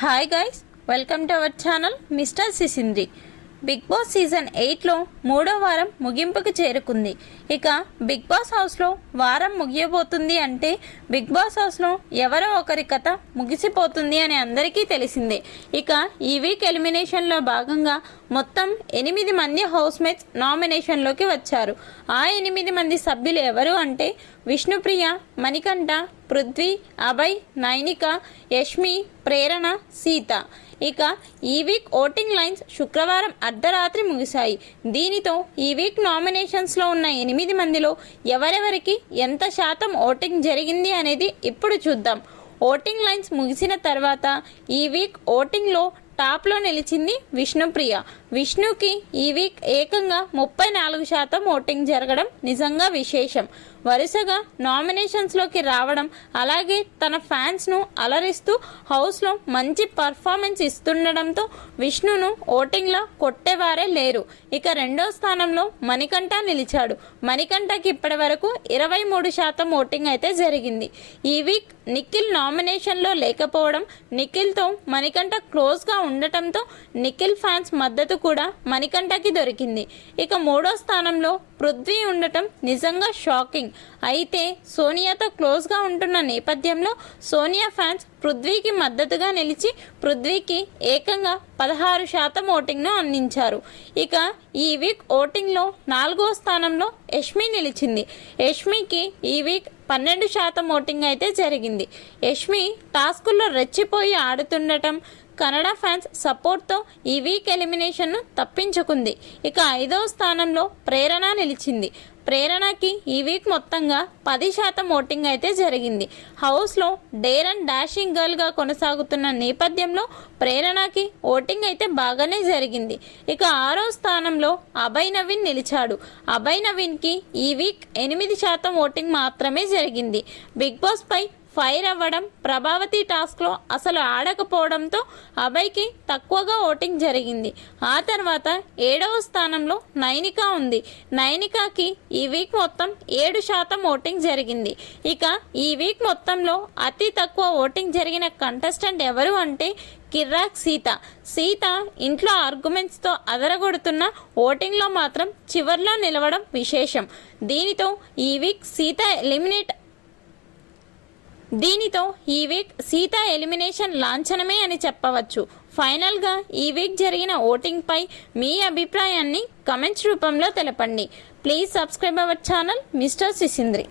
Hi guys, welcome to our channel mister Sisindri. Big boss season 8లో 3వ వారం ముగింపుకు చేరుకుంది. ఇక బిగ్ బాస్ హౌస్లో వారం ముగియబోతుంది అంటే బిగ్ బాస్ హౌస్లో ఎవరో ఒకరి కథ ముగిసిపోతుంది అని అందరికీ తెలిసిందే. ఇక ఈ వీక్ ఎలిమినేషన్లో భాగంగా మొత్తం 8 మంది హౌస్మేట్స్ నామినేషన్లోకి వచ్చారు. ఆ 8 మంది సభ్యులు ఎవరు అంటే విష్ణుప్రియ, మణికంఠ, పృథ్వీ, అభయ్, నైనిక, యష్మి, ప్రేరణ, సీత. ఇక ఈ వీక్ ఓటింగ్ లైన్స్ శుక్రవారం అర్ధరాత్రి ముగిశాయి. దీనితో ఈ వీక్ నామినేషన్స్లో ఉన్న 8 మందిలో ఎవరెవరికి ఎంత శాతం ఓటింగ్ జరిగింది అనేది ఇప్పుడు చూద్దాం. ఓటింగ్ లైన్స్ ముగిసిన తర్వాత ఈ వీక్ ఓటింగ్లో టాప్లో నిలిచింది విష్ణుప్రియ. విష్ణుకి ఈ వీక్ ఏకంగా 34% ఓటింగ్ జరగడం నిజంగా విశేషం. వరుసగా నామినేషన్స్లోకి రావడం, అలాగే తన ఫ్యాన్స్ను అలరిస్తూ హౌస్లో మంచి పర్ఫార్మెన్స్ ఇస్తుండడంతో విష్ణును ఓటింగ్లో కొట్టేవారే లేరు. ఇక రెండో స్థానంలో మణికంఠ నిలిచాడు. మణికంఠకి ఇప్పటి వరకు 23% ఓటింగ్ అయితే జరిగింది. ఈ వీక్ నిఖిల్ నామినేషన్లో లేకపోవడం, నిఖిల్తో మణికంఠ క్లోజ్గా ఉండటంతో నిఖిల్ ఫ్యాన్స్ మద్దతు కూడా మణికంఠకి దొరికింది. ఇక మూడో స్థానంలో పృథ్వీ ఉండటం నిజంగా షాకింగ్. అయితే సోనియాతో క్లోజ్గా ఉంటున్న నేపథ్యంలో సోనియా ఫ్యాన్స్ పృథ్వీకి మద్దతుగా నిలిచి పృథ్వీకి ఏకంగా 16% ఓటింగ్ను అందించారు. ఇక ఈ వీక్ ఓటింగ్లో 4వ స్థానంలో యష్మి నిలిచింది. యష్మికి ఈ వీక్ 12% ఓటింగ్ అయితే జరిగింది. యష్మి టాస్కుల్లో రెచ్చిపోయి ఆడుతుండటం, కన్నడ ఫ్యాన్స్ సపోర్ట్తో ఈ వీక్ ఎలిమినేషన్ను తప్పించుకుంది. ఇక 5వ స్థానంలో ప్రేరణ నిలిచింది. ప్రేరణకి ఈ వీక్ మొత్తంగా 10% ఓటింగ్ అయితే జరిగింది. హౌస్లో డేర్ అండ్ డాషింగ్ గర్ల్గా కొనసాగుతున్న నేపథ్యంలో ప్రేరణకి ఓటింగ్ అయితే బాగానే జరిగింది. ఇక 6వ స్థానంలో అభయ్ నవీన్ నిలిచాడు. అభయ్ నవీన్కి ఈ వీక్ 8% ఓటింగ్ మాత్రమే జరిగింది. బిగ్ బాస్ పై ఫైర్ అవ్వడం, ప్రభావతి టాస్క్లో అసలు ఆడకపోవడంతో అభయ్కి తక్కువగా ఓటింగ్ జరిగింది. ఆ తర్వాత 7వ స్థానంలో నైనిక ఉంది. నైనికాకి ఈ వీక్ మొత్తం 7% ఓటింగ్ జరిగింది. ఇక ఈ వీక్ మొత్తంలో అతి తక్కువ ఓటింగ్ జరిగిన కంటెస్టెంట్ ఎవరు అంటే కిర్రాక్ సీత. సీత ఇంట్లో ఆర్గ్యుమెంట్స్తో అదరగొడుతున్న ఓటింగ్లో మాత్రం చివర్లో నిలవడం విశేషం. దీనితో ఈ వీక్ సీత ఎలిమినేషన్ లాంఛనమే అని చెప్పవచ్చు. ఫైనల్గా ఈ వీక్ జరిగిన ఓటింగ్పై మీ అభిప్రాయాన్ని కమెంట్స్ రూపంలో తెలపండి. Please subscribe our channel mister సిసింద్రి.